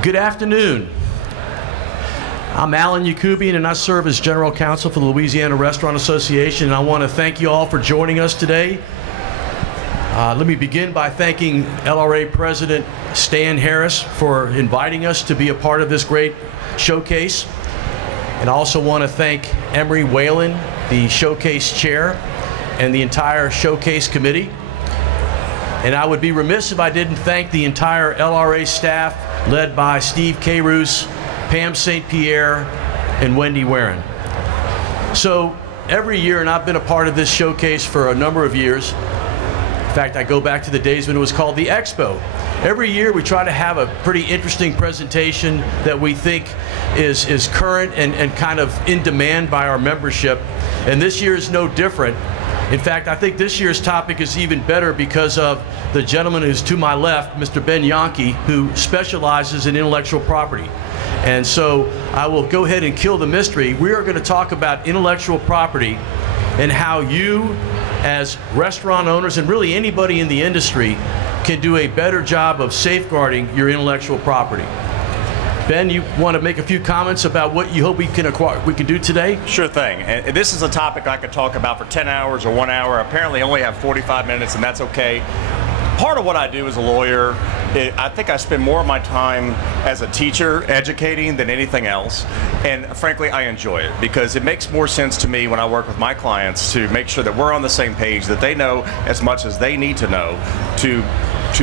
Good afternoon. I'm Alan Yakubian, and I serve as General Counsel for the Louisiana Restaurant Association, and I want to thank you all for joining us today. Let me begin by thanking LRA President Stan Harris for inviting us to be a part of this great showcase. And I also want to thank Emery Whalen, the showcase chair, and the entire showcase committee. And I would be remiss if I didn't thank the entire LRA staff led by Steve Carouse, Pam St. Pierre, and Wendy Warren. So every year, and I've been a part of this showcase for a number of years. In fact, I go back to the days when it was called the Expo. Every year we try to have a pretty interesting presentation that we think is current and kind of in demand by our membership. And this year is no different. In fact, I think this year's topic is even better because of the gentleman who's to my left, Mr. Ben Yonke, who specializes in intellectual property. And so I will go ahead and kill the mystery. We are going to talk about intellectual property and how you, as restaurant owners and really anybody in the industry, can do a better job of safeguarding your intellectual property. Ben, you want to make a few comments about what you hope we can do today? Sure thing. And this is a topic I could talk about for 10 hours or 1 hour. Apparently I only have 45 minutes, and that's okay. Part of what I do as a lawyer, I think I spend more of my time as a teacher educating than anything else. And frankly, I enjoy it because it makes more sense to me when I work with my clients to make sure that we're on the same page, that they know as much as they need to know to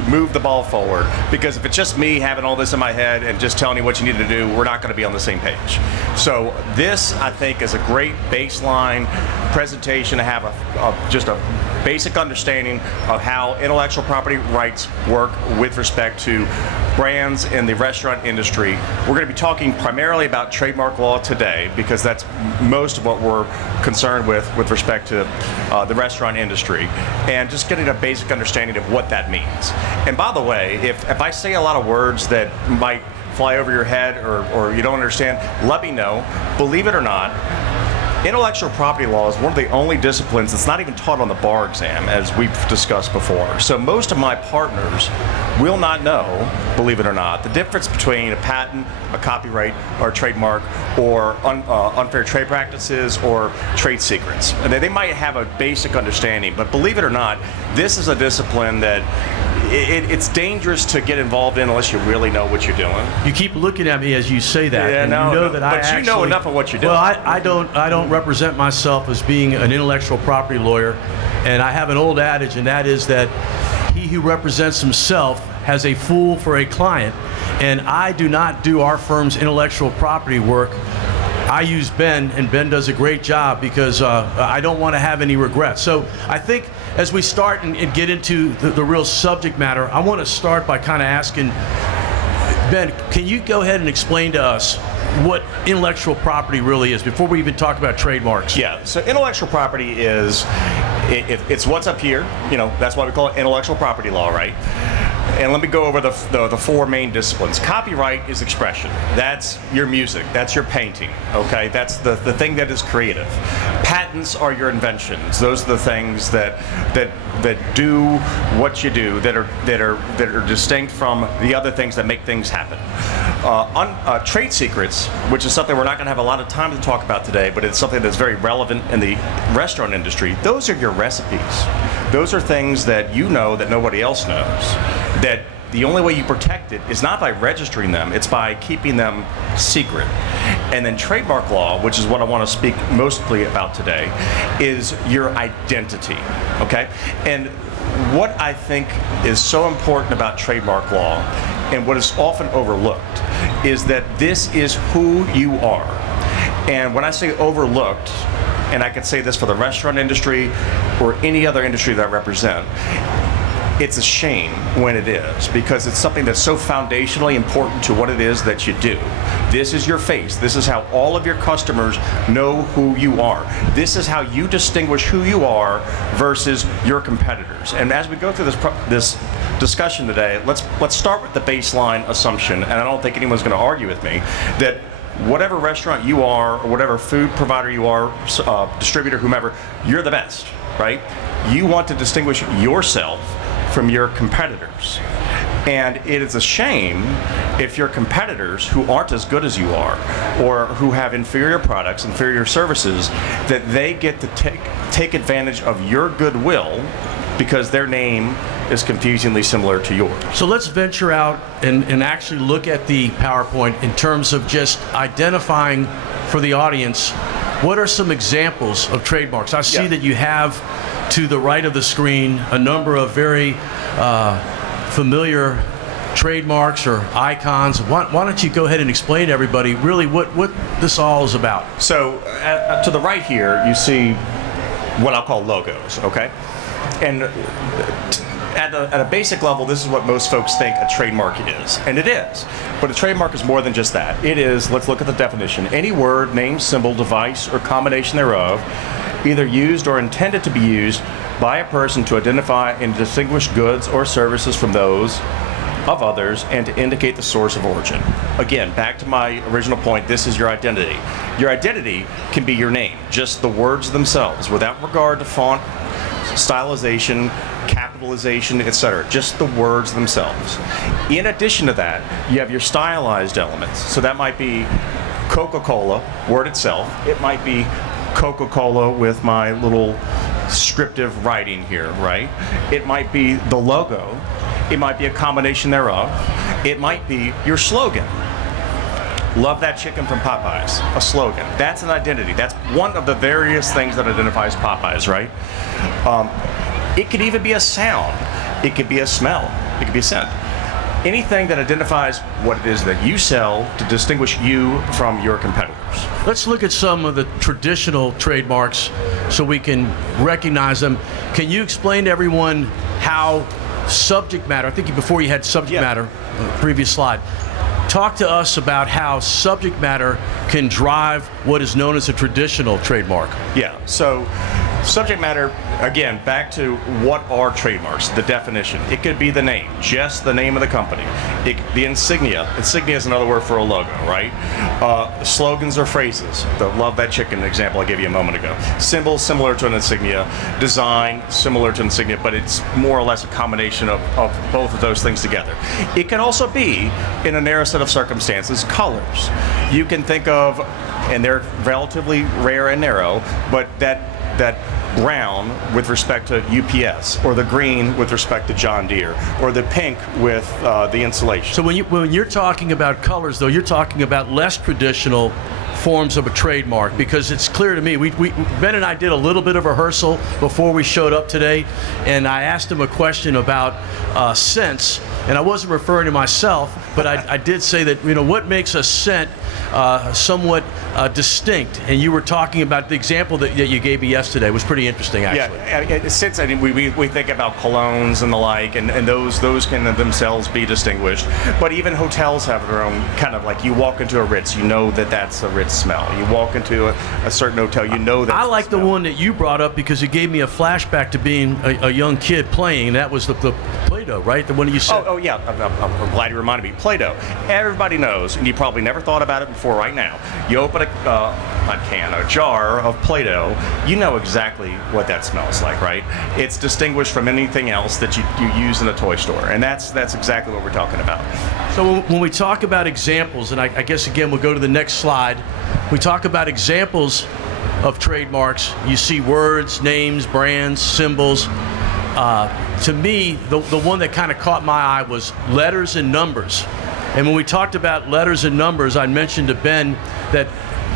move the ball forward. Because if it's just me having all this in my head and just telling you what you need to do, we're not going to be on the same page. So this, I think, is a great baseline presentation to have just a basic understanding of how intellectual property rights work with respect to brands in the restaurant industry. We're going to be talking primarily about trademark law today because that's most of what we're concerned with respect to the restaurant industry, and just getting a basic understanding of what that means. And by the way, if I say a lot of words that might fly over your head or you don't understand, let me know. Believe it or not, intellectual property law is one of the only disciplines that's not even taught on the bar exam, as we've discussed before. So most of my partners will not know, believe it or not, the difference between a patent, a copyright, or a trademark, or unfair trade practices, or trade secrets. And they might have a basic understanding, but believe it or not, this is a discipline that it's dangerous to get involved in unless you really know what you're doing. You keep looking at me as you say that, yeah, and no, you know no, that but you know enough of what you're doing. Well, I don't represent myself as being an intellectual property lawyer, and I have an old adage, and that is that he who represents himself has a fool for a client, and I do not do our firm's intellectual property work. I use Ben, and Ben does a great job because I don't want to have any regrets. So I think as we start and get into the real subject matter, I want to start by kind of asking, Ben, can you go ahead and explain to us what intellectual property really is before we even talk about trademarks? Yeah, so intellectual property is, it's what's up here. You know, that's why we call it intellectual property law, right? And let me go over the four main disciplines. Copyright is expression. That's your music. That's your painting. Okay, that's the thing that is creative. Patents are your inventions. Those are the things that do what you do, that are distinct from the other things that make things happen. Trade secrets, which is something we're not going to have a lot of time to talk about today, but it's something that's very relevant in the restaurant industry. Those are your recipes. Those are things that you know that nobody else knows. That the only way you protect it is not by registering them, it's by keeping them secret. And then trademark law, which is what I want to speak mostly about today, is your identity, okay? And what I think is so important about trademark law, and what is often overlooked, is that this is who you are. And when I say overlooked, and I could say this for the restaurant industry or any other industry that I represent, it's a shame when it is, because it's something that's so foundationally important to what it is that you do. This is your face. This is how all of your customers know who you are. This is how you distinguish who you are versus your competitors. And as we go through this discussion today, let's start with the baseline assumption, and I don't think anyone's going to argue with me, that whatever restaurant you are, or whatever food provider you are, distributor, whomever, you're the best, right? You want to distinguish yourself from your competitors. And it is a shame if your competitors who aren't as good as you are, or who have inferior products, inferior services, that they get to take advantage of your goodwill because their name is confusingly similar to yours. So let's venture out and actually look at the PowerPoint in terms of just identifying for the audience, what are some examples of trademarks? I see that you have to the right of the screen a number of very familiar trademarks or icons. Why don't you go ahead and explain to everybody really what this all is about? So to the right here, you see what I'll call logos, okay? And at a basic level, this is what most folks think a trademark is, and it is. But a trademark is more than just that. It is, let's look at the definition, any word, name, symbol, device, or combination thereof, either used or intended to be used by a person to identify and distinguish goods or services from those of others and to indicate the source of origin. Again, back to my original point, this is your identity. Your identity can be your name, just the words themselves, without regard to font, stylization, capitalization, etc. Just the words themselves. In addition to that, you have your stylized elements. So that might be Coca-Cola, word itself. It might be Coca-Cola with my little scriptive writing here, right? It might be the logo. It might be a combination thereof. It might be your slogan. Love that chicken from Popeyes, a slogan. That's an identity. That's one of the various things that identifies Popeyes, right? It could even be a sound. It could be a smell. It could be a scent. Anything that identifies what it is that you sell to distinguish you from your competitors. Let's look at some of the traditional trademarks so we can recognize them. Can you explain to everyone how subject matter, I think before you had subject matter, previous slide, talk to us about how subject matter can drive what is known as a traditional trademark. Yeah, so subject matter, again, back to what are trademarks, the definition. It could be the name, just the name of the company. The insignia. Insignia is another word for a logo, right? Slogans or phrases. The love that chicken example I gave you a moment ago. Symbols similar to an insignia. Design similar to an insignia, but it's more or less a combination of both of those things together. It can also be, in a narrow set of circumstances, colors. You can think of, and they're relatively rare and narrow, but that brown with respect to UPS, or the green with respect to John Deere, or the pink with the insulation. So when you're talking about colors, though, you're talking about less traditional forms of a trademark, because it's clear to me, Ben and I did a little bit of rehearsal before we showed up today, and I asked him a question about scents, and I wasn't referring to myself, but I did say that, what makes a scent somewhat distinct, and you were talking about the example that you gave me yesterday was pretty interesting, actually. Yeah, since we think about colognes and the like, and those can themselves be distinguished, but even hotels have their own kind of, like, you walk into a Ritz, you know that's a Ritz smell. You walk into a certain hotel, you know that. I like the one that you brought up because it gave me a flashback to being a young kid playing, and that was the Play-Doh, right? The one you said. Oh yeah, I'm glad you reminded me. Play-Doh. Everybody knows, and you probably never thought about it before right now. You open a jar of Play-Doh, you know exactly what that smells like, right? It's distinguished from anything else that you use in a toy store, and that's exactly what we're talking about. So when we talk about examples, and I guess again we'll go to the next slide, we talk about examples of trademarks. You see words, names, brands, symbols. To me, the one that kind of caught my eye was letters and numbers. And when we talked about letters and numbers, I mentioned to Ben that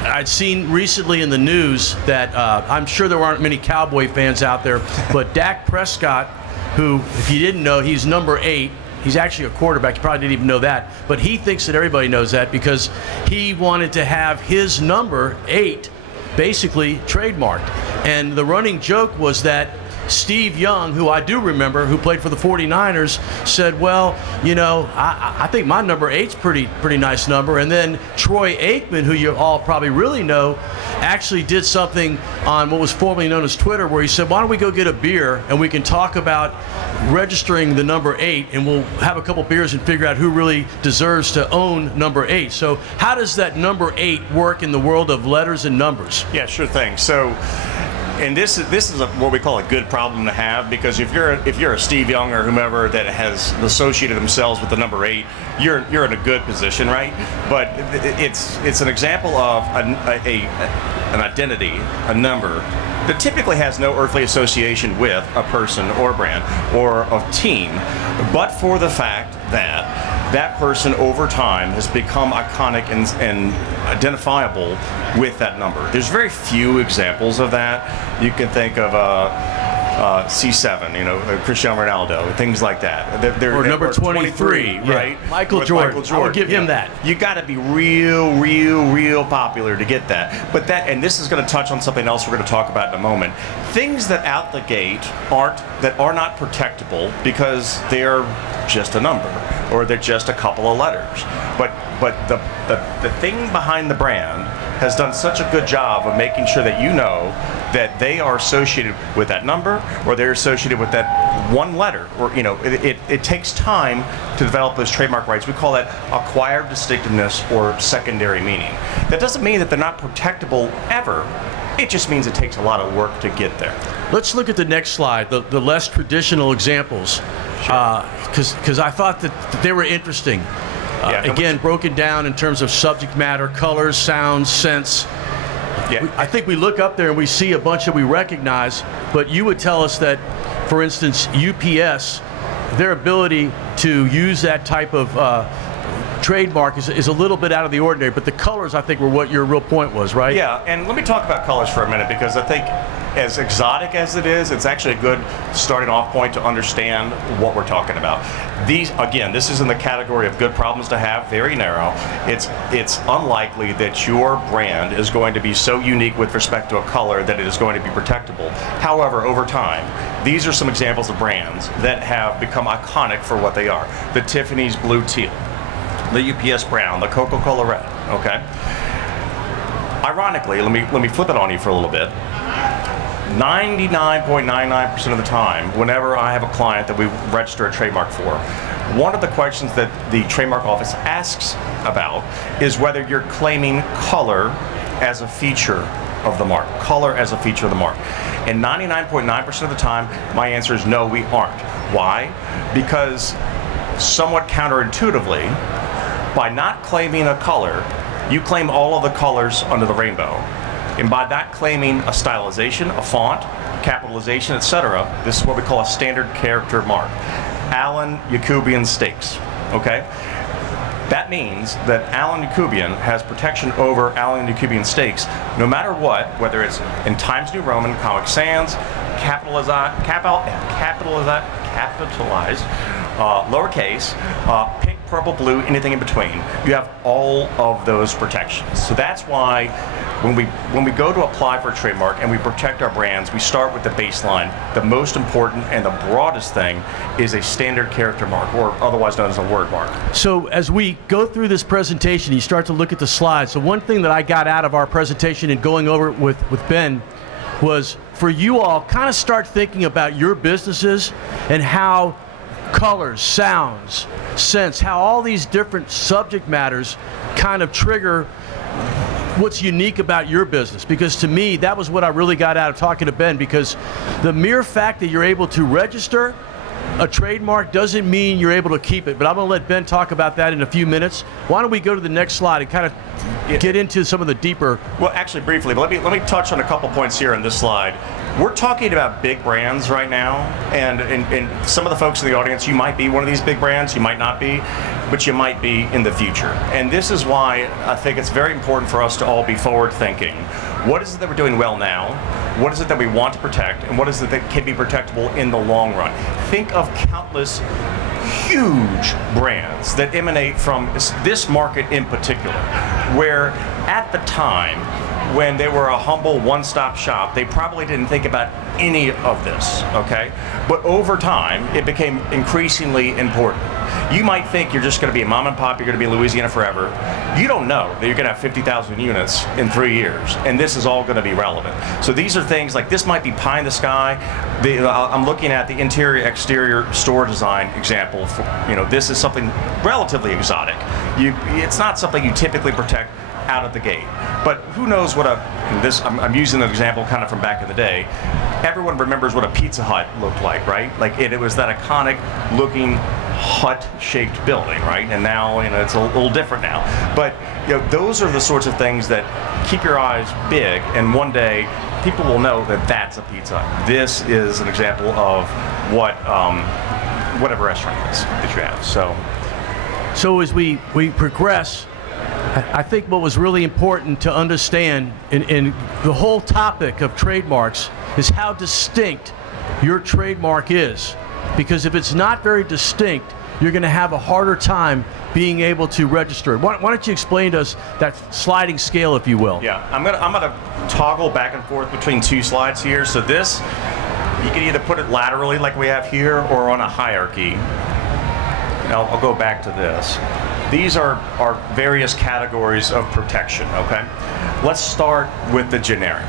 I'd seen recently in the news that I'm sure there aren't many Cowboy fans out there, but Dak Prescott, who, if you didn't know, he's number 8. He's actually a quarterback. You probably didn't even know that. But he thinks that everybody knows that because he wanted to have his number 8 basically trademarked. And the running joke was that Steve Young, who I do remember, who played for the 49ers, said, well, I think my number 8's pretty nice number. And then Troy Aikman, who you all probably really know, actually did something on what was formerly known as Twitter, where he said, why don't we go get a beer and we can talk about registering the number 8, and we'll have a couple beers and figure out who really deserves to own number 8. So how does that number 8 work in the world of letters and numbers? Yeah, sure thing. So And this is what we call a good problem to have, because if you're a Steve Young or whomever that has associated themselves with the number 8, you're in a good position, right? But it's an example of an identity, a number that typically has no earthly association with a person or brand or a team, but for the fact that person over time has become iconic and identifiable with that number. There's very few examples of that. You can think of C7, Cristiano Ronaldo, things like that. Or number 23, right? Yeah. Michael Jordan. I would give him that. You got to be real popular to get that. But and this is going to touch on something else we're going to talk about in a moment. Things that out the gate are not protectable because they're just a number or they're just a couple of letters. But the thing behind the brand has done such a good job of making sure that you know that they are associated with that number or they're associated with that one letter, or it takes time to develop those trademark rights. We call that acquired distinctiveness or secondary meaning. That doesn't mean that they're not protectable ever. It just means it takes a lot of work to get there. Let's look at the next slide, the less traditional examples, because I thought that they were interesting. Again, broken down in terms of subject matter, colors, sounds, scents. Yeah. I think we look up there and we see a bunch that we recognize, but you would tell us that, for instance, UPS, their ability to use that type of trademark is a little bit out of the ordinary, but the colors, I think, were what your real point was, right? Yeah, and let me talk about colors for a minute, because I think as exotic as it is, it's actually a good starting off point to understand what we're talking about. This is in the category of good problems to have, very narrow. It's unlikely that your brand is going to be so unique with respect to a color that it is going to be protectable. However, over time, these are some examples of brands that have become iconic for what they are. The Tiffany's blue teal, the UPS brown, the Coca-Cola red, okay? Ironically, let me flip it on you for a little bit. 99.99% of the time, whenever I have a client that we register a trademark for, one of the questions that the trademark office asks about is whether you're claiming color as a feature of the mark. Color as a feature of the mark. And 99.9% of the time, my answer is no, we aren't. Why? Because somewhat counterintuitively, by not claiming a color, you claim all of the colors under the rainbow. And by that claiming a stylization, a font, capitalization, etc., this is what we call a standard character mark. Alan Yakubian Steaks, okay? That means that Alan Yakubian has protection over Alan Yakubian Steaks no matter what, whether it's in Times New Roman, Comic Sans, capitalized, lowercase, pink, purple, blue, anything in between. You have all of those protections. So that's why when we go to apply for a trademark and we protect our brands, we start with the baseline. The most important and the broadest thing is a standard character mark, or otherwise known as a word mark. So as we go through this presentation, you start to look at the slides. So one thing that I got out of our presentation and going over it with Ben was for you all kind of start thinking about your businesses and how colors, sounds, scents, how all these different subject matters kind of trigger what's unique about your business. Because to me, that was what I really got out of talking to Ben, because the mere fact that you're able to register a trademark doesn't mean you're able to keep it. But I'm going to let Ben talk about that in a few minutes. Why don't we go to the next slide and kind of get into some of the deeper... Well, actually, briefly, but let me touch on a couple points here on this slide. We're talking about big brands right now, and some of the folks in the audience, you might be one of these big brands, you might not be, but you might be in the future. And this is why I think it's very important for us to all be forward-thinking. What is it that we're doing well now? What is it that we want to protect? And what is it that can be protectable in the long run? Think of countless huge brands that emanate from this market in particular, where at the time, when they were a humble one-stop shop, they probably didn't think about any of this, okay? But over time, it became increasingly important. You might think you're just going to be a mom and pop, you're going to be in Louisiana forever. You don't know that you're going to have 50,000 units in 3 years, and this is all going to be relevant. So these are things like, this might be pie in the sky. I'm looking at the interior-exterior store design example. This is something relatively exotic. It's not something you typically protect out of the gate. But who knows what I'm using an example kind of from back in the day. Everyone remembers what a Pizza Hut looked like, right? Like it was that iconic looking hut-shaped building, right? And now, it's a little different now. But, those are the sorts of things that keep your eyes big, and one day people will know that that's a Pizza Hut. This is an example of what whatever restaurant it is that you have. So as we progress, I think what was really important to understand in the whole topic of trademarks is how distinct your trademark is. Because if it's not very distinct, you're going to have a harder time being able to register it. Why don't you explain to us that sliding scale, if you will? Yeah, I'm gonna toggle back and forth between two slides here. So this, you can either put it laterally like we have here, or on a hierarchy. Now I'll go back to this. These are various categories of protection, okay? Let's start with the generic.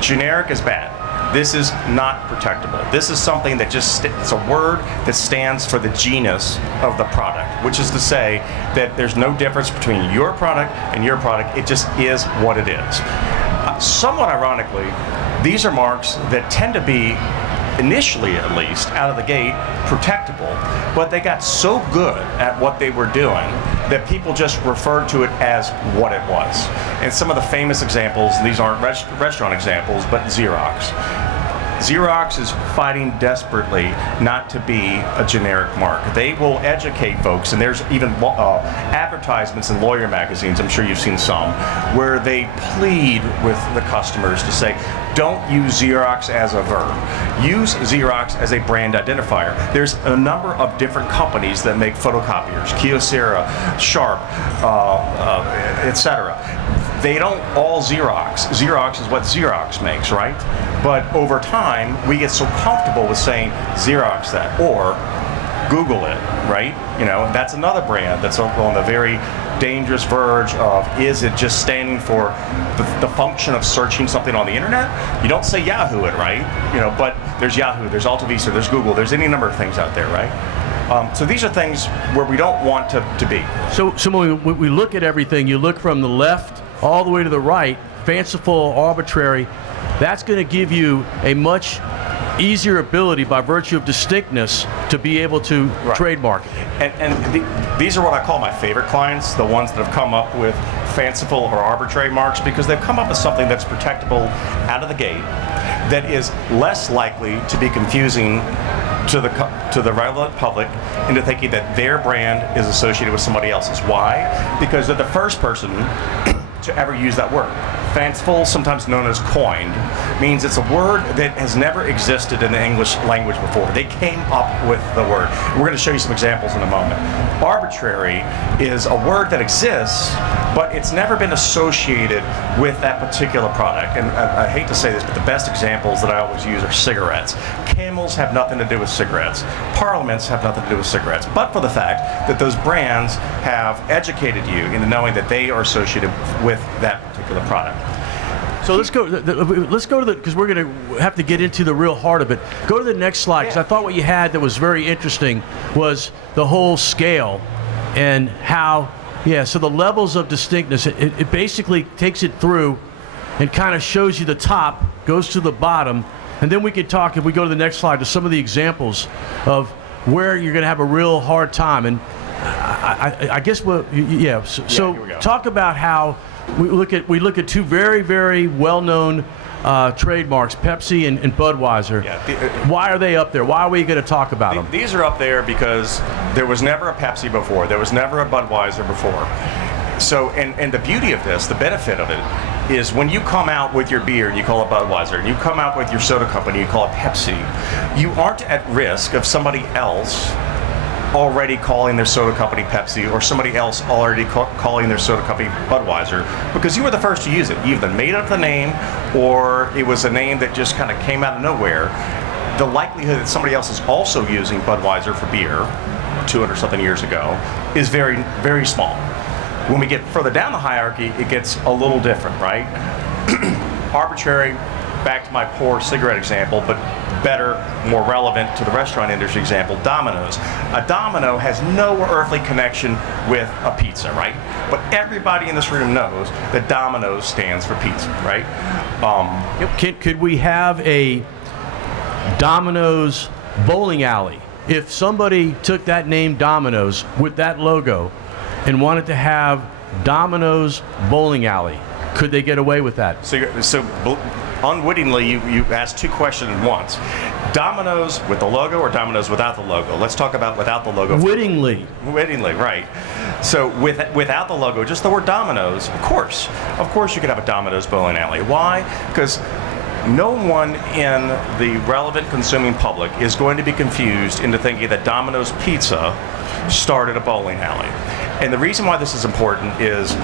Generic is bad. This is not protectable. This is something that it's a word that stands for the genus of the product, which is to say that there's no difference between your product and your product. It just is what it is. Somewhat ironically, these are marks that tend to be, initially at least, out of the gate, protectable, but they got so good at what they were doing that people just referred to it as what it was. And some of the famous examples, these aren't restaurant examples, but Xerox. Xerox is fighting desperately not to be a generic mark. They will educate folks, and there's even advertisements in lawyer magazines, I'm sure you've seen some, where they plead with the customers to say, don't use Xerox as a verb. Use Xerox as a brand identifier. There's a number of different companies that make photocopiers, Kyocera, Sharp, etc. They don't all Xerox. Xerox is what Xerox makes, right? But over time, we get so comfortable with saying Xerox that, or Google it, right? That's another brand that's on the very dangerous verge of, is it just standing for the function of searching something on the internet? You don't say Yahoo it, right? But there's Yahoo, there's AltaVista, there's Google, there's any number of things out there, right? So these are things where we don't want to be. So when we look at everything, you look from the left all the way to the right, fanciful, arbitrary, that's going to give you a much easier ability by virtue of distinctness to be able to trademark it. And these are what I call my favorite clients, the ones that have come up with fanciful or arbitrary marks, because they've come up with something that's protectable out of the gate, that is less likely to be confusing to the relevant public into thinking that their brand is associated with somebody else's. Why? Because they're the first person to ever use that word. Fanciful, sometimes known as coined, means it's a word that has never existed in the English language before. They came up with the word. We're going to show you some examples in a moment. Arbitrary is a word that exists, but it's never been associated with that particular product. And I hate to say this, but the best examples that I always use are cigarettes. Camels have nothing to do with cigarettes. Parliaments have nothing to do with cigarettes, but for the fact that those brands have educated you into knowing that they are associated with that particular product. So let's go to because we're going to have to get into the real heart of it. Go to the next slide, because I thought what you had that was very interesting was the whole scale and how, so the levels of distinctness, it basically takes it through and kind of shows you the top, goes to the bottom, and then we can talk, if we go to the next slide, to some of the examples of where you're going to have a real hard time. And I guess so talk about how we look at two very, very well-known trademarks, Pepsi and Budweiser. Why are they up there? Why are we going to talk about them? These are up there because there was never a Pepsi before. There was never a Budweiser before. So, and the beauty of this, the benefit of it, is when you come out with your beer and you call it Budweiser, and you come out with your soda company, you call it Pepsi, you aren't at risk of somebody else already calling their soda company Pepsi, or somebody else already calling their soda company Budweiser, because you were the first to use it. You either made up the name, or it was a name that just kind of came out of nowhere. The likelihood that somebody else is also using Budweiser for beer 200-something years ago is very, very small. When we get further down the hierarchy, it gets a little different, right? Arbitrary, back to my poor cigarette example, but better, more relevant to the restaurant industry example, Domino's. A Domino has no earthly connection with a pizza, right? But everybody in this room knows that Domino's stands for pizza, right? Could we have a Domino's bowling alley? If somebody took that name Domino's with that logo and wanted to have Domino's bowling alley, could they get away with that? So unwittingly, you asked two questions at once. Domino's with the logo or Domino's without the logo? Let's talk about without the logo. Wittingly. Wittingly, right. So without the logo, just the word Domino's, of course you could have a Domino's bowling alley. Why? Because no one in the relevant consuming public is going to be confused into thinking that Domino's Pizza started a bowling alley. And the reason why this is important is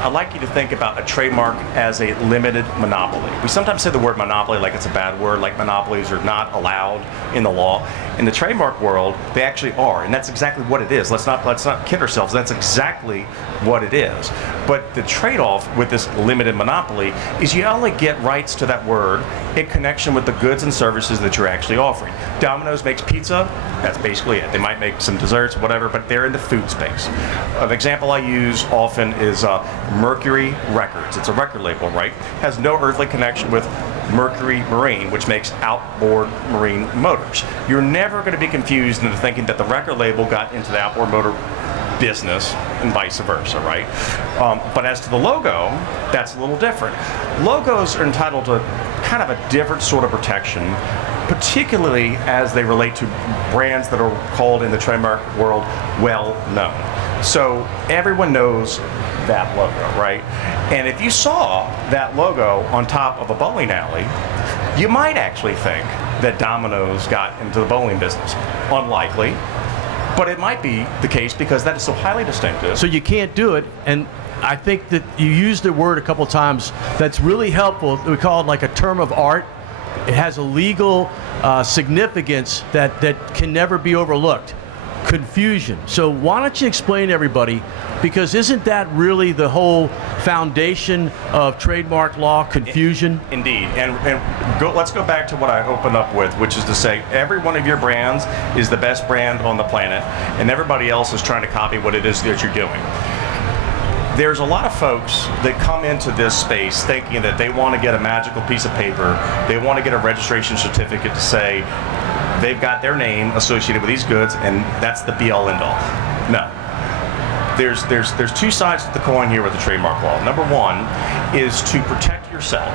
I'd like you to think about a trademark as a limited monopoly. We sometimes say the word monopoly like it's a bad word, like monopolies are not allowed in the law. In the trademark world, they actually are, and that's exactly what it is. Let's not kid ourselves. That's exactly what it is. But the trade-off with this limited monopoly is you only get rights to that word in connection with the goods and services that you're actually offering. Domino's makes pizza. That's basically it. They might make some desserts, whatever, but they're in the food space. An example I use often is Mercury Records. It's a record label, right? Has no earthly connection with Mercury Marine, which makes outboard marine motors. You're never going to be confused into thinking that the record label got into the outboard motor business and vice versa, right? But as to the logo, that's a little different. Logos are entitled to kind of a different sort of protection, particularly as they relate to brands that are called in the trademark world well known. So everyone knows that logo, right? And if you saw that logo on top of a bowling alley, you might actually think that Domino's got into the bowling business. Unlikely, but it might be the case because that is so highly distinctive. So you can't do it, and I think that you used the word a couple times that's really helpful. We call it like a term of art. It has a legal significance that can never be overlooked. Confusion. So why don't you explain to everybody, because isn't that really the whole foundation of trademark law, confusion? Indeed. And let's go back to what I opened up with, which is to say every one of your brands is the best brand on the planet, and everybody else is trying to copy what it is that you're doing. There's a lot of folks that come into this space thinking that they want to get a magical piece of paper, they want to get a registration certificate to say they've got their name associated with these goods, and that's the be-all, end-all. No. There's two sides to the coin here with the trademark law. Number one is to protect yourself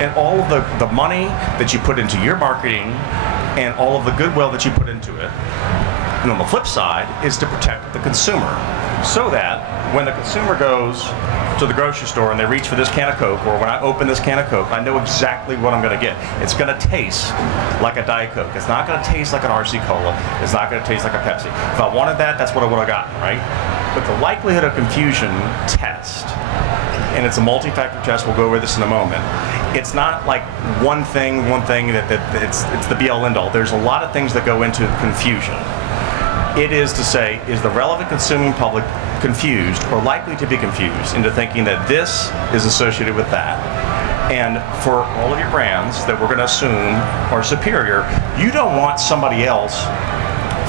and all of the money that you put into your marketing and all of the goodwill that you put into it. And on the flip side is to protect the consumer, so that when the consumer goes to the grocery store and they reach for this can of Coke, or when I open this can of Coke, I know exactly what I'm going to get. It's going to taste like a Diet Coke. It's not going to taste like an RC Cola. It's not going to taste like a Pepsi. If I wanted that, that's what I would have gotten, right? But the likelihood of confusion test, and it's a multi-factor test, we'll go over this in a moment. It's not like one thing that it's the be-all, end-all. There's a lot of things that go into confusion. It is to say, is the relevant consuming public confused or likely to be confused into thinking that this is associated with that? And for all of your brands that we're going to assume are superior, you don't want somebody else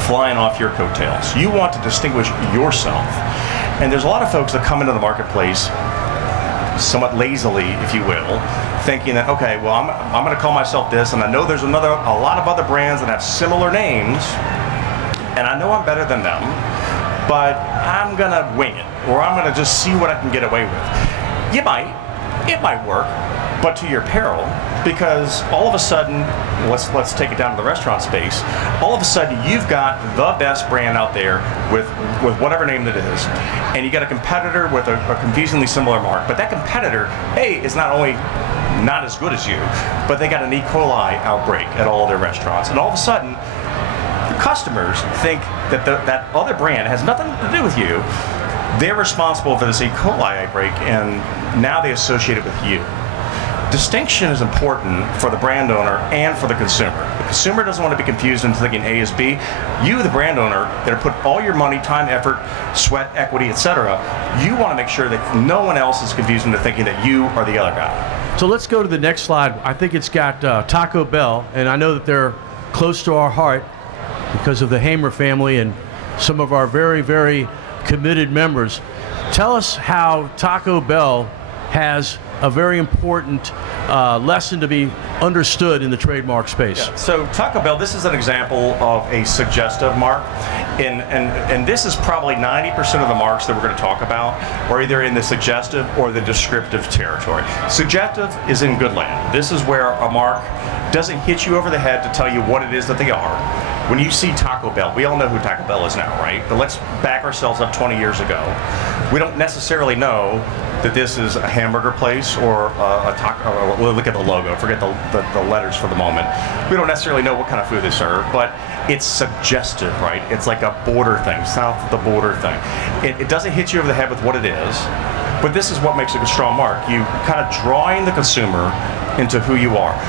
flying off your coattails. You want to distinguish yourself. And there's a lot of folks that come into the marketplace somewhat lazily, if you will, thinking that, okay, well, I'm going to call myself this, and I know there's a lot of other brands that have similar names, and I know I'm better than them, but I'm going to wing it, or I'm going to just see what I can get away with. It might work, but to your peril, because all of a sudden, let's take it down to the restaurant space, all of a sudden you've got the best brand out there with whatever name that is, and you got a competitor with a confusingly similar mark, but that competitor, A, is not only not as good as you, but they got an E. coli outbreak at all of their restaurants, and all of a sudden, customers think that that other brand has nothing to do with you. They're responsible for this E. coli outbreak, and now they associate it with you. Distinction is important for the brand owner and for the consumer. The consumer doesn't want to be confused into thinking A is B. You, the brand owner, that have put all your money, time, effort, sweat, equity, etc., you want to make sure that no one else is confused into thinking that you are the other guy. So let's go to the next slide. I think it's got Taco Bell, and I know that they're close to our heart because of the Hamer family and some of our very, very committed members. Tell us how Taco Bell has a very important lesson to be understood in the trademark space. So Taco Bell, this is an example of a suggestive mark, and this is probably 90% of the marks that we're going to talk about are either in the suggestive or the descriptive territory. Suggestive is in good land. This is where a mark doesn't hit you over the head to tell you what it is that they are. When you see Taco Bell, we all know who Taco Bell is now, right? But let's back ourselves up 20 years ago. We don't necessarily know that this is a hamburger place or a taco. We'll look at the logo, forget the letters for the moment. We don't necessarily know what kind of food they serve, but it's suggestive, right? It's like a border thing, south of the border thing. It doesn't hit you over the head with what it is, but this is what makes it a strong mark. You kind of drawing the consumer into who you are.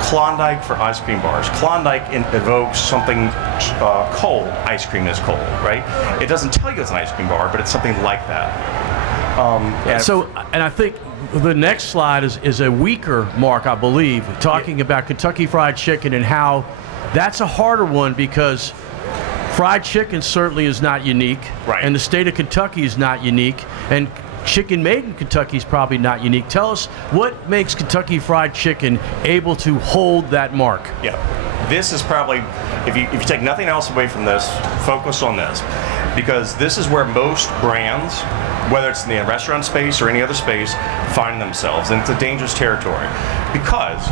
Klondike for ice cream bars. Klondike evokes something cold. Ice cream is cold, right? It doesn't tell you it's an ice cream bar, but it's something like that. And I think the next slide is a weaker mark, I believe, talking about Kentucky Fried Chicken and how that's a harder one because fried chicken certainly is not unique, right? And the state of Kentucky is not unique, and chicken made in Kentucky is probably not unique. Tell us what makes Kentucky Fried Chicken able to hold that mark. Yeah, this is probably, if you take nothing else away from this, focus on this, because this is where most brands, whether it's in the restaurant space or any other space, find themselves, and it's a dangerous territory because,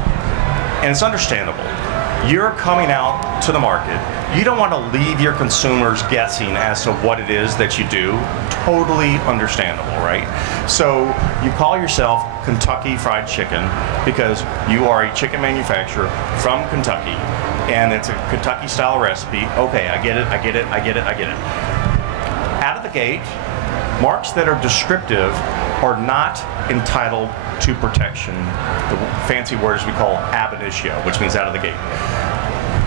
and it's understandable, you're coming out to the market, you don't want to leave your consumers guessing as to what it is that you do. Totally understandable, right? So you call yourself Kentucky Fried Chicken because you are a chicken manufacturer from Kentucky and it's a Kentucky style recipe. Okay, I get it. Out of the gate, marks that are descriptive are not entitled to protection. The fancy word is we call ab initio, which means out of the gate.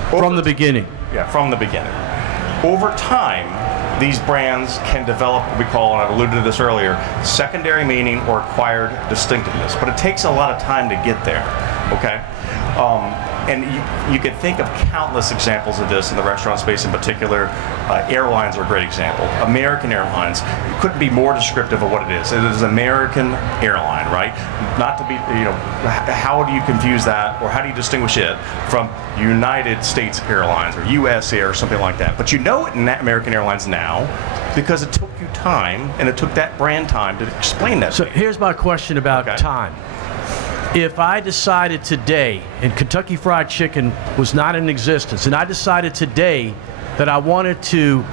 From the beginning. Yeah, from the beginning. Over time, these brands can develop what we call, and I've alluded to this earlier, secondary meaning or acquired distinctiveness. But it takes a lot of time to get there, okay? And you can think of countless examples of this in the restaurant space in particular. Airlines are a great example. American Airlines, it couldn't be more descriptive of what it is. It is American airline, right? Not to be, how do you confuse that or how do you distinguish it from United States Airlines or US Air or something like that? But you know it in American Airlines now because it took you time and it took that brand time to explain that. So here's my question about time. If I decided today, and Kentucky Fried Chicken was not in existence, and I decided today that I wanted to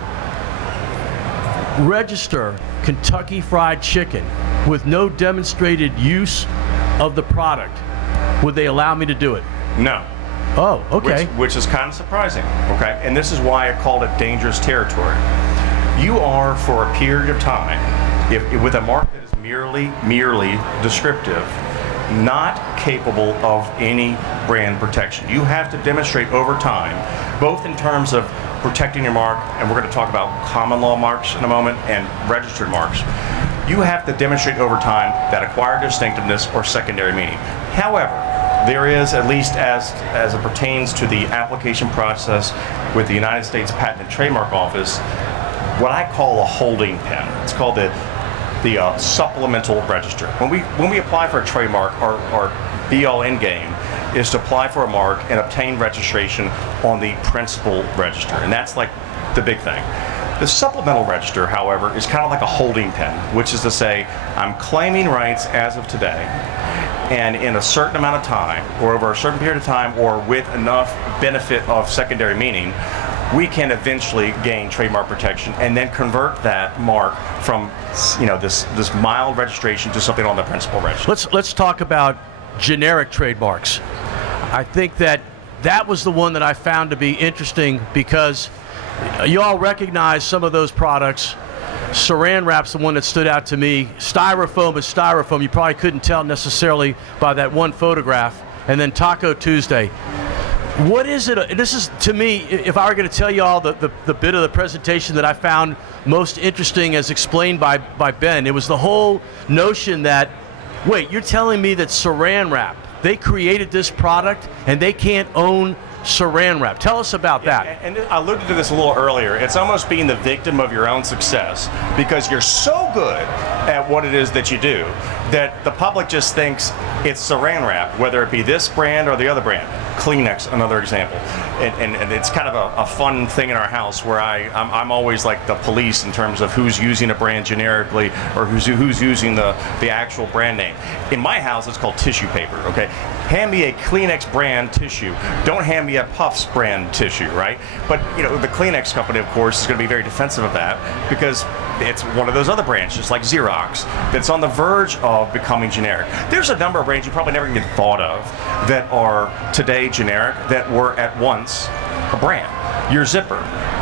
register Kentucky Fried Chicken with no demonstrated use of the product, would they allow me to do it? No. Oh, okay. Which is kind of surprising, okay? And this is why I called it dangerous territory. You are, for a period of time, if with a mark that is merely descriptive, not capable of any brand protection. You have to demonstrate over time, both in terms of protecting your mark, and we're going to talk about common law marks in a moment, and registered marks. You have to demonstrate over time that acquired distinctiveness or secondary meaning. However, there is, at least as it pertains to the application process with the United States Patent and Trademark Office, what I call a holding pen. It's called the supplemental register. When we apply for a trademark, our be-all end game is to apply for a mark and obtain registration on the principal register, and that's like the big thing. The supplemental register, however, is kind of like a holding pen, which is to say, I'm claiming rights as of today, and in a certain amount of time, or over a certain period of time, or with enough benefit of secondary meaning, we can eventually gain trademark protection and then convert that mark from, this mild registration to something on the principal register. Let's talk about generic trademarks. I think that was the one that I found to be interesting because you all recognize some of those products. Saran wrap's the one that stood out to me. Styrofoam is styrofoam. You probably couldn't tell necessarily by that one photograph. And then Taco Tuesday. What is it? This is, to me, if I were going to tell you all the bit of the presentation that I found most interesting as explained by Ben, it was the whole notion that Wait, you're telling me that Saran Wrap, they created this product and they can't own Saran Wrap? Tell us about that. And I alluded to this a little earlier. It's almost being the victim of your own success because you're so good at what it is that you do that the public just thinks it's Saran Wrap, whether it be this brand or the other brand. Kleenex, another example. And it's kind of a fun thing in our house where I'm always like the police in terms of who's using a brand generically or who's using the actual brand name. In my house, it's called tissue paper, okay? Hand me a Kleenex brand tissue. Don't hand me a Puffs brand tissue, right? But, you know, the Kleenex company, of course, is going to be very defensive of that because it's one of those other brands, just like Xerox, that's on the verge of becoming generic. There's a number of brands you probably never even thought of that are today generic that were at once a brand. Your zipper.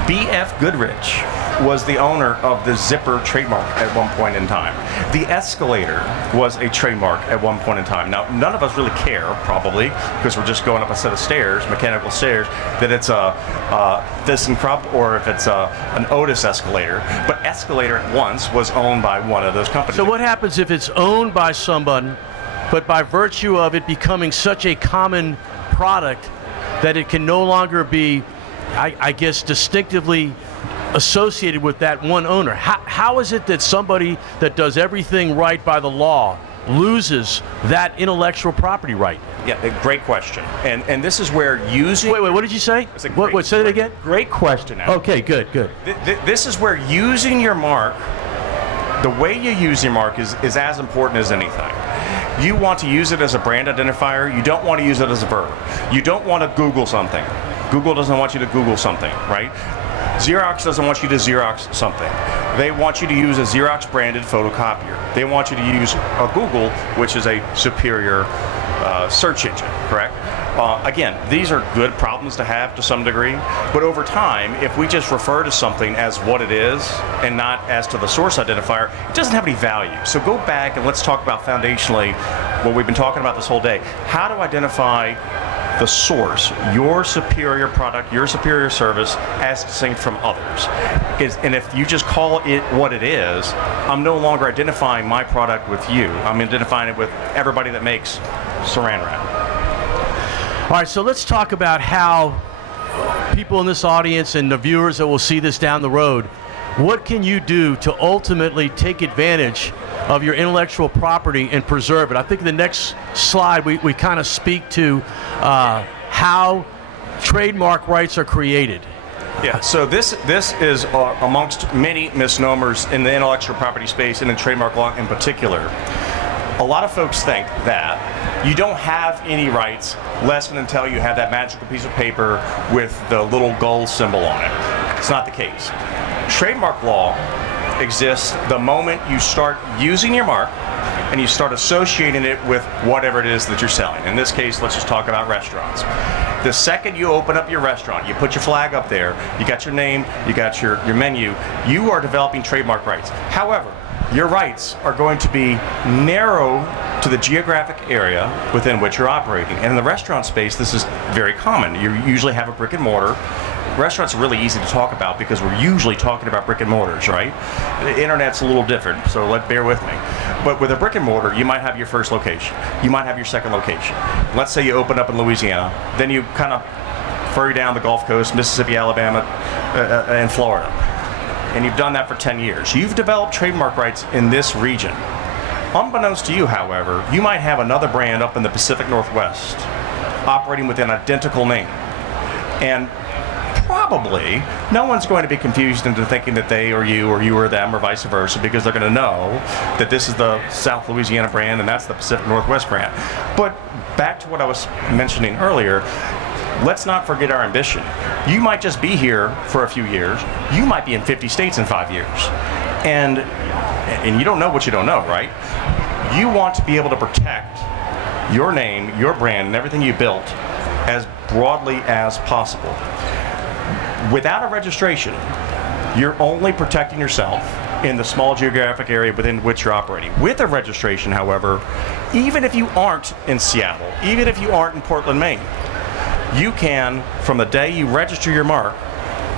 B.F. Goodrich was the owner of the zipper trademark at one point in time. The escalator was a trademark at one point in time. Now, none of us really care, probably, because we're just going up a set of stairs, mechanical stairs, that it's a ThyssenKrupp or if it's an Otis escalator. But escalator at once was owned by one of those companies. So what happens if it's owned by someone, but by virtue of it becoming such a common product that it can no longer be, I guess, distinctively associated with that one owner? How is it that somebody that does everything right by the law loses that intellectual property right? Yeah, great question. And this is where using... Wait, what did you say? What, say that again? Great question, Adam. Okay, good. This is where using your mark, the way you use your mark is as important as anything. You want to use it as a brand identifier. You don't want to use it as a verb. You don't want to Google something. Google doesn't want you to Google something, right? Xerox doesn't want you to Xerox something. They want you to use a Xerox branded photocopier. They want you to use a Google, which is a superior search engine, correct? Again, these are good problems to have to some degree, but over time, if we just refer to something as what it is and not as to the source identifier, it doesn't have any value. So go back and let's talk about foundationally what we've been talking about this whole day. How to identify the source, your superior product, your superior service, as distinct from others. And if you just call it what it is, I'm no longer identifying my product with you. I'm identifying it with everybody that makes Saran Wrap. All right, so let's talk about how people in this audience and the viewers that will see this down the road, what can you do to ultimately take advantage of your intellectual property and preserve it? I think in the next slide we kind of speak to how trademark rights are created. Yeah, so this is amongst many misnomers in the intellectual property space and in trademark law in particular. A lot of folks think that you don't have any rights less than until you have that magical piece of paper with the little gold symbol on it. It's not the case. Trademark law exists the moment you start using your mark and you start associating it with whatever it is that you're selling. In this case, let's just talk about restaurants. The second you open up your restaurant, you put your flag up there, you got your name, you got your menu, you are developing trademark rights. However, your rights are going to be narrow to the geographic area within which you're operating. And in the restaurant space, this is very common. You usually have a brick and mortar. Restaurants are really easy to talk about because we're usually talking about brick and mortars, right? The internet's a little different, so bear with me. But with a brick and mortar, you might have your first location. You might have your second location. Let's say you open up in Louisiana, then you kind of furry down the Gulf Coast, Mississippi, Alabama, and Florida. And you've done that for 10 years. You've developed trademark rights in this region. Unbeknownst to you, however, you might have another brand up in the Pacific Northwest operating with an identical name. And probably no one's going to be confused into thinking that they or you or them or vice versa, because they're going to know that this is the South Louisiana brand and that's the Pacific Northwest brand. But back to what I was mentioning earlier, let's not forget our ambition. You might just be here for a few years. You might be in 50 states in 5 years. And you don't know what you don't know, right? You want to be able to protect your name, your brand, and everything you built as broadly as possible. Without a registration, you're only protecting yourself in the small geographic area within which you're operating. With a registration, however, even if you aren't in Seattle, even if you aren't in Portland, Maine, you can, from the day you register your mark,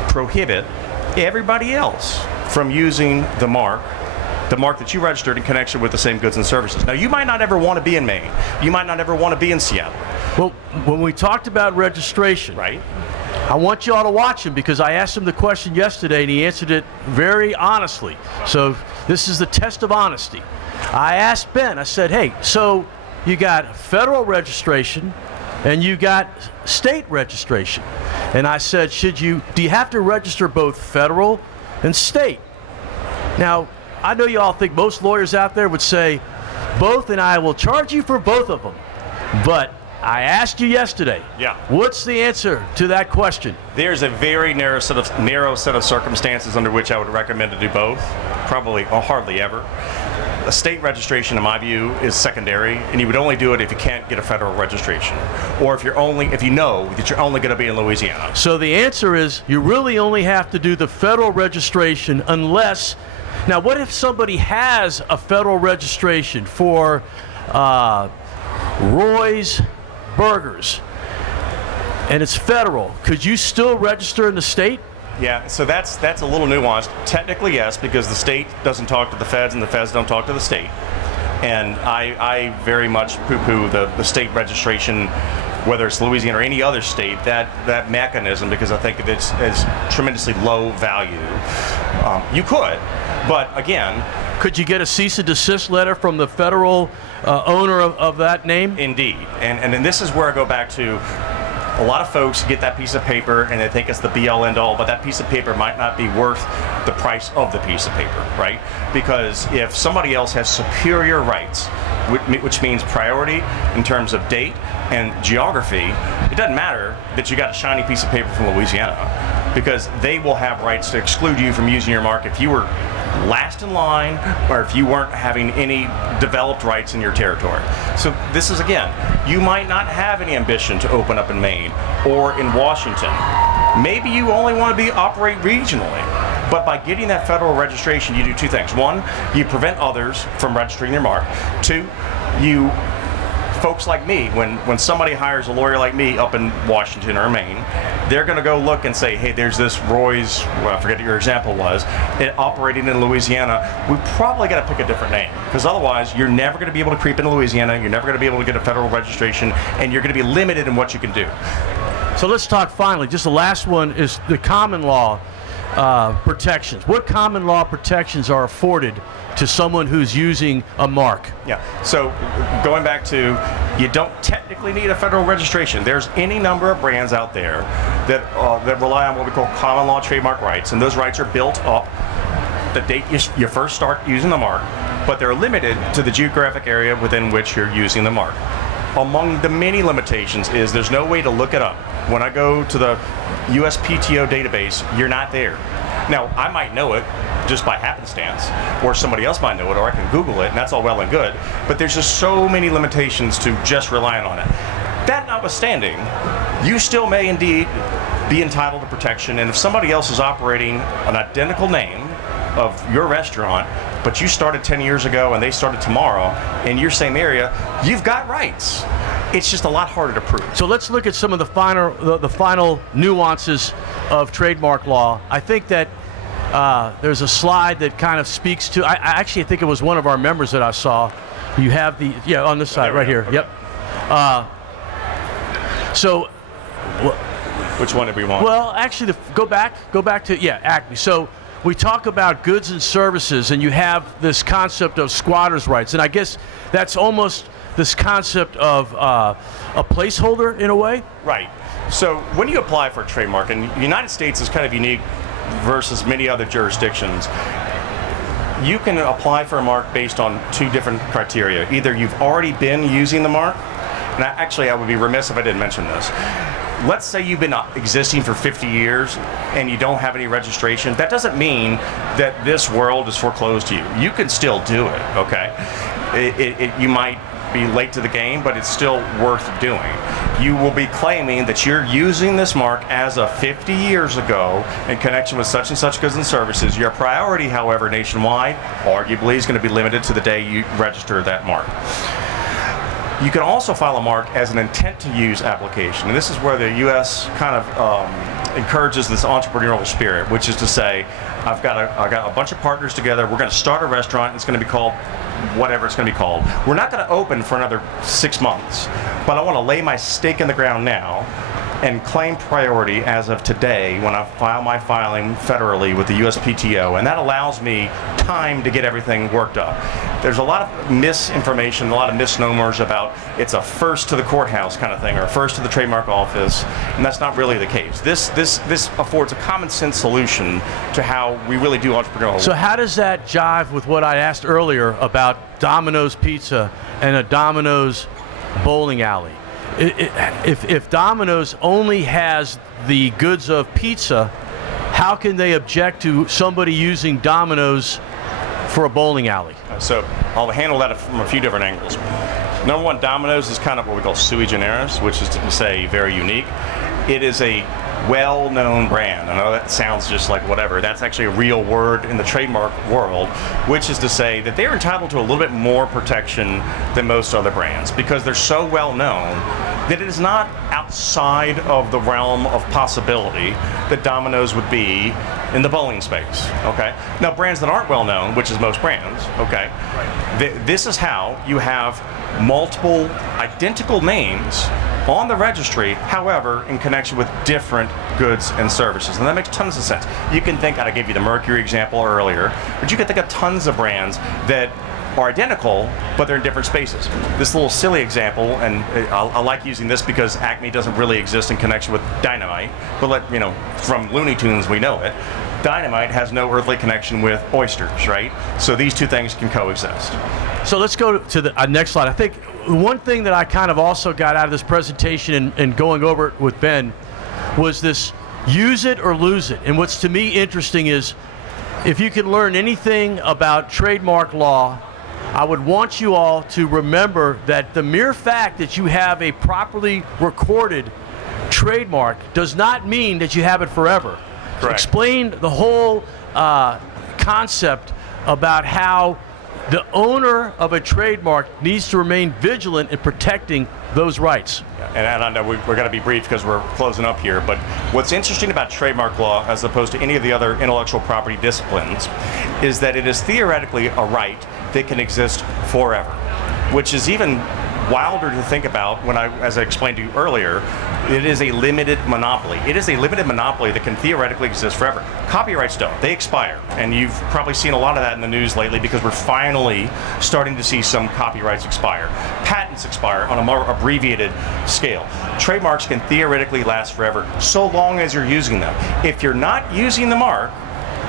prohibit everybody else from using the mark the mark that you registered in connection with the same goods and services. Now, you might not ever want to be in Maine. You might not ever want to be in Seattle. Well, when we talked about registration, Right? I want you all to watch him because I asked him the question yesterday and he answered it very honestly. So this is the test of honesty. I asked Ben, I said, hey, so you got federal registration and you got state registration. And I said, do you have to register both federal and state? Now, I know you all think most lawyers out there would say both and I will charge you for both of them. But I asked you yesterday. Yeah. What's the answer to that question? There's a very narrow set of circumstances under which I would recommend to do both. Probably or hardly ever. A state registration, in my view, is secondary, and you would only do it if you can't get a federal registration, or if you know that you're only going to be in Louisiana. So the answer is you really only have to do the federal registration unless. Now, what if somebody has a federal registration for Roy's Burgers and it's federal? Could you still register in the state? Yeah, so that's a little nuanced. Technically, yes, because the state doesn't talk to the feds and the feds don't talk to the state. And I very much poo-poo the state registration, whether it's Louisiana or any other state, that mechanism, because I think it's tremendously low value. You could, but again... Could you get a cease and desist letter from the federal owner of that name? Indeed. And then this is where I go back to... A lot of folks get that piece of paper and they think it's the be-all end-all, but that piece of paper might not be worth the price of the piece of paper, right? Because if somebody else has superior rights, which means priority in terms of date and geography, it doesn't matter that you got a shiny piece of paper from Louisiana, because they will have rights to exclude you from using your mark if you were last in line or if you weren't having any developed rights in your territory. So this is, again, you might not have any ambition to open up in Maine or in Washington. Maybe you only want to operate regionally. But by getting that federal registration, you do two things. One, you prevent others from registering their mark. Two, folks like me, when somebody hires a lawyer like me up in Washington or Maine, they're going to go look and say, hey, there's this Roy's, well, I forget what your example was, operating in Louisiana. We probably got to pick a different name, because otherwise you're never going to be able to creep into Louisiana, you're never going to be able to get a federal registration, and you're going to be limited in what you can do. So let's talk finally, just the last one is the common law protections. What common law protections are afforded to someone who's using a mark? Yeah, so going back to, you don't technically need a federal registration. There's any number of brands out there that rely on what we call common law trademark rights, and those rights are built up the date you first start using the mark, but they're limited to the geographic area within which you're using the mark. Among the many limitations is there's no way to look it up. When I go to the USPTO database, you're not there. Now, I might know it just by happenstance, or somebody else might know it, or I can Google it, and that's all well and good, but there's just so many limitations to just relying on it. That notwithstanding, you still may indeed be entitled to protection, and if somebody else is operating an identical name of your restaurant, but you started 10 years ago and they started tomorrow in your same area, you've got rights. It's just a lot harder to prove. So let's look at some of the final nuances of trademark law. I think that there's a slide that kind of speaks to, I actually think it was one of our members that I saw. You have on this side right here. Okay. Yep. Which one did we want? Well, actually, go back to, Acme. So we talk about goods and services, and you have this concept of squatters' rights, and I guess that's almost this concept of a placeholder in a way? Right. So when you apply for a trademark, and the United States is kind of unique versus many other jurisdictions, you can apply for a mark based on two different criteria. Either you've already been using the mark, and I would be remiss if I didn't mention this. Let's say you've been existing for 50 years and you don't have any registration. That doesn't mean that this world is foreclosed to you. You can still do it, okay? You might be late to the game, but it's still worth doing. You will be claiming that you're using this mark as of 50 years ago in connection with such and such goods and services. Your priority, however, nationwide, arguably is going to be limited to the day you register that mark. You can also file a mark as an intent to use application. And this is where the U.S. kind of encourages this entrepreneurial spirit, which is to say, I got a bunch of partners together. We're going to start a restaurant. It's going to be called whatever it's going to be called. We're not going to open for another 6 months, but I want to lay my stake in the ground now and claim priority as of today when I file my filing federally with the USPTO, and that allows me time to get everything worked up. There's a lot of misinformation, a lot of misnomers about it's a first to the courthouse kind of thing, or first to the trademark office, and that's not really the case. This affords a common sense solution to how we really do entrepreneurial work. So how does that jive with what I asked earlier about Domino's Pizza and a Domino's bowling alley? If Domino's only has the goods of pizza, how can they object to somebody using Domino's for a bowling alley? So I'll handle that from a few different angles. Number one, Domino's is kind of what we call sui generis, which is to say very unique. It is a well-known brand. I know that sounds just like whatever. That's actually a real word in the trademark world, which is to say that they're entitled to a little bit more protection than most other brands because they're so well-known that it is not outside of the realm of possibility that Domino's would be in the bowling space, okay? Now, brands that aren't well-known, which is most brands, okay, this is how you have multiple identical names on the registry, however, in connection with different goods and services. And that makes tons of sense. You can think, I gave you the Mercury example earlier, but you can think of tons of brands that are identical, but they're in different spaces. This little silly example, and I like using this because Acme doesn't really exist in connection with Dynamite, but from Looney Tunes we know it. Dynamite has no earthly connection with oysters, right? So these two things can coexist. So let's go to the next slide. I think one thing that I kind of also got out of this presentation and going over it with Ben was this use it or lose it. And what's to me interesting is if you can learn anything about trademark law, I would want you all to remember that the mere fact that you have a properly recorded trademark does not mean that you have it forever. Correct. Explain the whole concept about how the owner of a trademark needs to remain vigilant in protecting those rights. And I know we're going to be brief because we're closing up here, but what's interesting about trademark law as opposed to any of the other intellectual property disciplines is that it is theoretically a right that can exist forever, which is even wilder to think about as I explained to you earlier, it is a limited monopoly. It is a limited monopoly that can theoretically exist forever. Copyrights don't. They expire. And you've probably seen a lot of that in the news lately because we're finally starting to see some copyrights expire. Patents expire on a more abbreviated scale. Trademarks can theoretically last forever so long as you're using them. If you're not using the mark,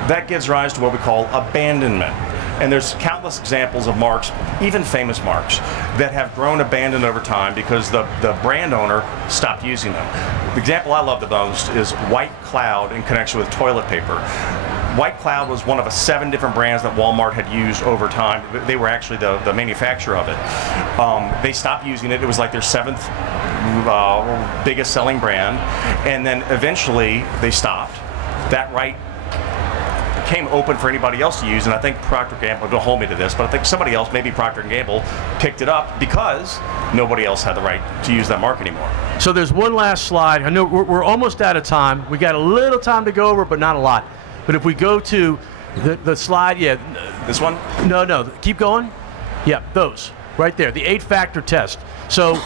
that gives rise to what we call abandonment. And there's countless examples of marks, even famous marks, that have grown abandoned over time because the brand owner stopped using them. The example I love the most is White Cloud in connection with toilet paper. White Cloud was one of 7 different brands that Walmart had used over time. They were actually the manufacturer of it. They stopped using it. It was like their 7th biggest selling brand. And then eventually they stopped. That right became open for anybody else to use, and I think Procter & Gamble, don't hold me to this, but I think somebody else, maybe Procter & Gamble, picked it up because nobody else had the right to use that mark anymore. So there's one last slide. I know we're almost out of time. We got a little time to go over, but not a lot. But if we go to the slide, yeah. This one? No, keep going. Yeah, those, right there, the 8-factor test. So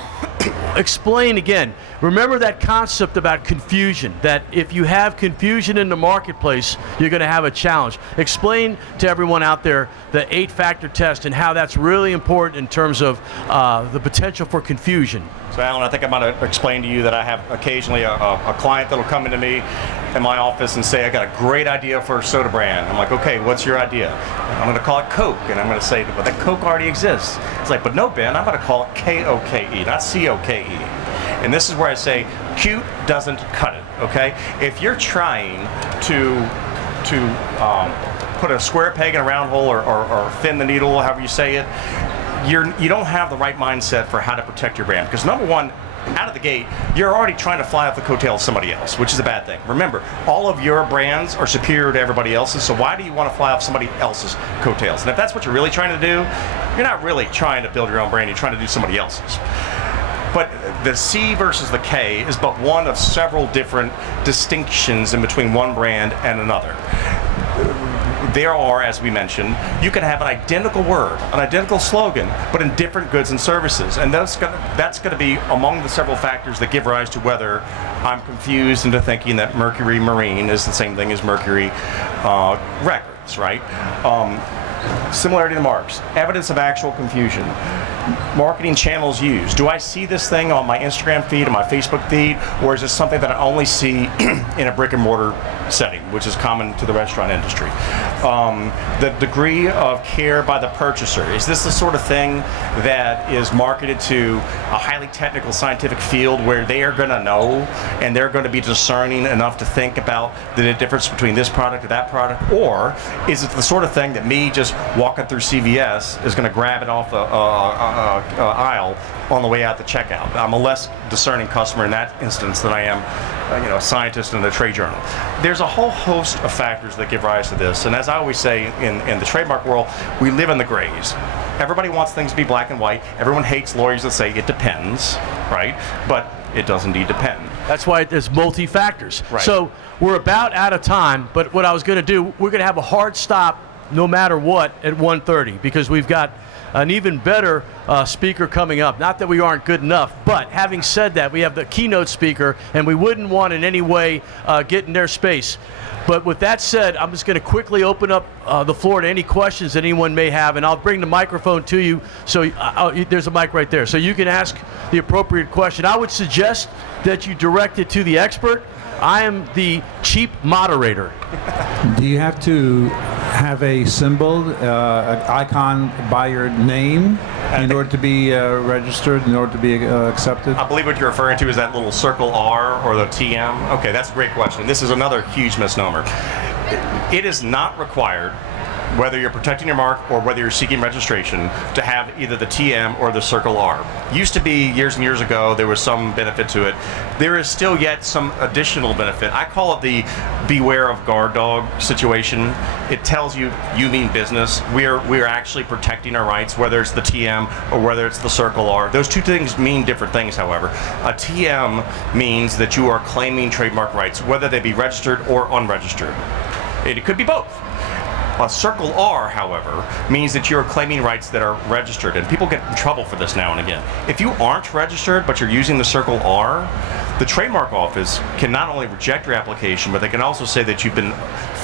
explain again. Remember that concept about confusion, that if you have confusion in the marketplace, you're going to have a challenge. Explain to everyone out there the 8-factor test and how that's really important in terms of the potential for confusion. So Alan, I think I'm going to explain to you that I have occasionally a client that will come into me in my office and say, I got a great idea for a soda brand. I'm like, okay, what's your idea? I'm going to call it Coke, and I'm going to say, but that Coke already exists. It's like, but no, Ben, I'm going to call it K-O-K-E, not C-O-K-E. And this is where I say, cute doesn't cut it, okay? If you're trying to put a square peg in a round hole or thin the needle, however you say it, you don't have the right mindset for how to protect your brand. Because number one, out of the gate, you're already trying to fly off the coattails of somebody else, which is a bad thing. Remember, all of your brands are superior to everybody else's, so why do you want to fly off somebody else's coattails? And if that's what you're really trying to do, you're not really trying to build your own brand, you're trying to do somebody else's. But the C versus the K is but one of several different distinctions in between one brand and another. There are, as we mentioned, you can have an identical word, an identical slogan, but in different goods and services. And that's going to be among the several factors that give rise to whether I'm confused into thinking that Mercury Marine is the same thing as Mercury Records, right? Similarity to marks, evidence of actual confusion, marketing channels used. Do I see this thing on my Instagram feed, on my Facebook feed, or is this something that I only see in a brick and mortar setting, which is common to the restaurant industry? The degree of care by the purchaser. Is this the sort of thing that is marketed to a highly technical scientific field where they are going to know and they're going to be discerning enough to think about the difference between this product or that product? Or is it the sort of thing that me just walking through CVS is going to grab it off the aisle on the way out the checkout? I'm a less discerning customer in that instance than I am a scientist in the trade journal. There's a whole host of factors that give rise to this, and as I always say in the trademark world, we live in the grays. Everybody wants things to be black and white. Everyone hates lawyers that say it depends, right? But it does indeed depend. That's why there's multi-factors. Right. So we're about out of time, but what I was going to do, we're going to have a hard stop no matter what at 1:30 because we've got an even better speaker coming up. Not that we aren't good enough, but having said that, we have the keynote speaker, and we wouldn't want in any way get in their space. But with that said, I'm just going to quickly open up the floor to any questions that anyone may have, and I'll bring the microphone to you. So there's a mic right there. So you can ask the appropriate question. I would suggest that you direct it to the expert. I am the cheap moderator. Do you have to have a symbol, an icon by your name in order to be registered, in order to be accepted? I believe what you're referring to is that little circle R or the TM. Okay, that's a great question. This is another huge misnomer. It is not required, whether you're protecting your mark or whether you're seeking registration, to have either the TM or the circle R. Used to be years and years ago, there was some benefit to it. There is still yet some additional benefit. I call it the beware of guard dog situation. It tells you mean business. We're actually protecting our rights, whether it's the TM or whether it's the circle R. Those two things mean different things, however. A TM means that you are claiming trademark rights, whether they be registered or unregistered. It could be both. A circle R, however, means that you're claiming rights that are registered, and people get in trouble for this now and again. If you aren't registered, but you're using the circle R, the trademark office can not only reject your application, but they can also say that you've been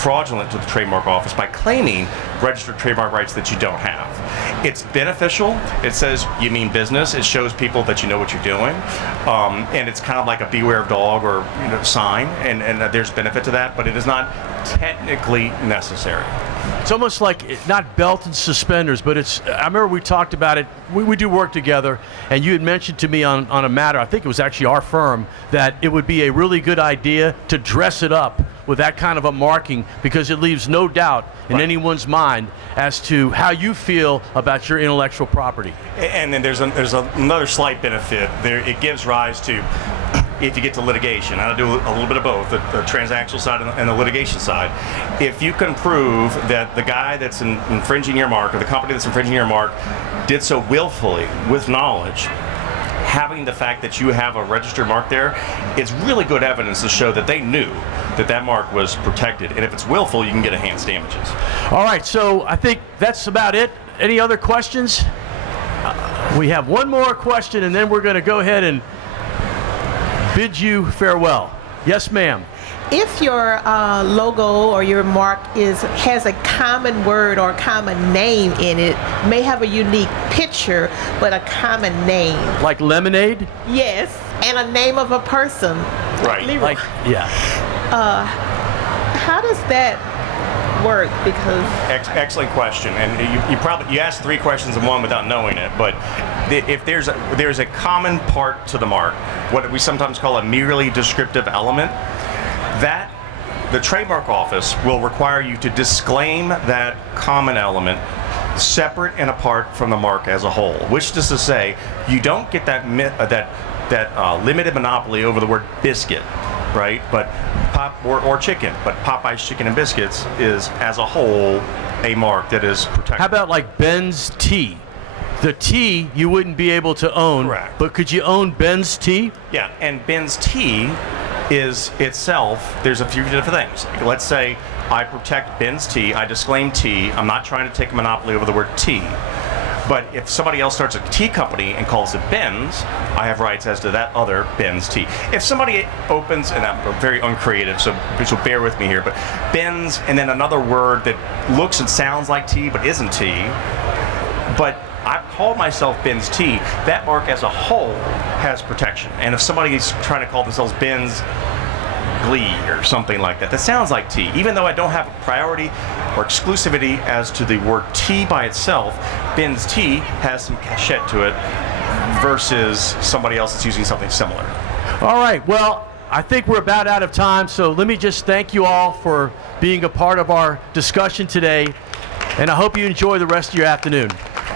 fraudulent to the trademark office by claiming registered trademark rights that you don't have. It's beneficial. It says you mean business. It shows people that you know what you're doing, and it's kind of like a beware of dog or sign, and there's benefit to that, but it is not technically necessary. It's almost like not belt and suspenders, but it's. I remember we talked about it. We do work together, and you had mentioned to me on a matter. I think it was actually our firm that it would be a really good idea to dress it up with that kind of a marking because it leaves no doubt in anyone's mind as to how you feel about your intellectual property. And then there's another slight benefit there. It gives rise to, if you get to litigation, and I do a little bit of both, the transactional side and the litigation side. If you can prove that the guy that's infringing your mark or the company that's infringing your mark did so willfully with knowledge, having the fact that you have a registered mark there, it's really good evidence to show that they knew that that mark was protected. And if it's willful, you can get enhanced damages. All right, so I think that's about it. Any other questions? We have one more question, and then we're going to go ahead and bid you farewell. Yes, ma'am. If your logo or your mark has a common word or common name in it, may have a unique picture, but a common name. Like lemonade? Yes, and a name of a person. Right. Leroy. Like, yeah. How does that work? Because Excellent question, and you asked three questions in one without knowing it. But if there's a common part to the mark, what we sometimes call a merely descriptive element, that the trademark office will require you to disclaim that common element separate and apart from the mark as a whole, which is to say you don't get that that limited monopoly over the word biscuit, right? But or chicken, but Popeye's Chicken and Biscuits is, as a whole, a mark that is protected. How about like Ben's Tea? The tea you wouldn't be able to own, Correct. but could you own Ben's Tea? Yeah, and Ben's Tea is itself, there's a few different things. Let's say I protect Ben's Tea, I disclaim tea, I'm not trying to take a monopoly over the word tea. But if somebody else starts a tea company and calls it Ben's, I have rights as to that other Ben's Tea. If somebody opens, and I'm very uncreative, so bear with me here, but Ben's and then another word that looks and sounds like tea but isn't tea, but I've called myself Ben's Tea, that mark as a whole has protection. And if somebody is trying to call themselves Ben's Glee or something like that, that sounds like tea. Even though I don't have priority or exclusivity as to the word tea by itself, Ben's Tea has some cachet to it versus somebody else that's using something similar. All right, well, I think we're about out of time, so let me just thank you all for being a part of our discussion today, and I hope you enjoy the rest of your afternoon.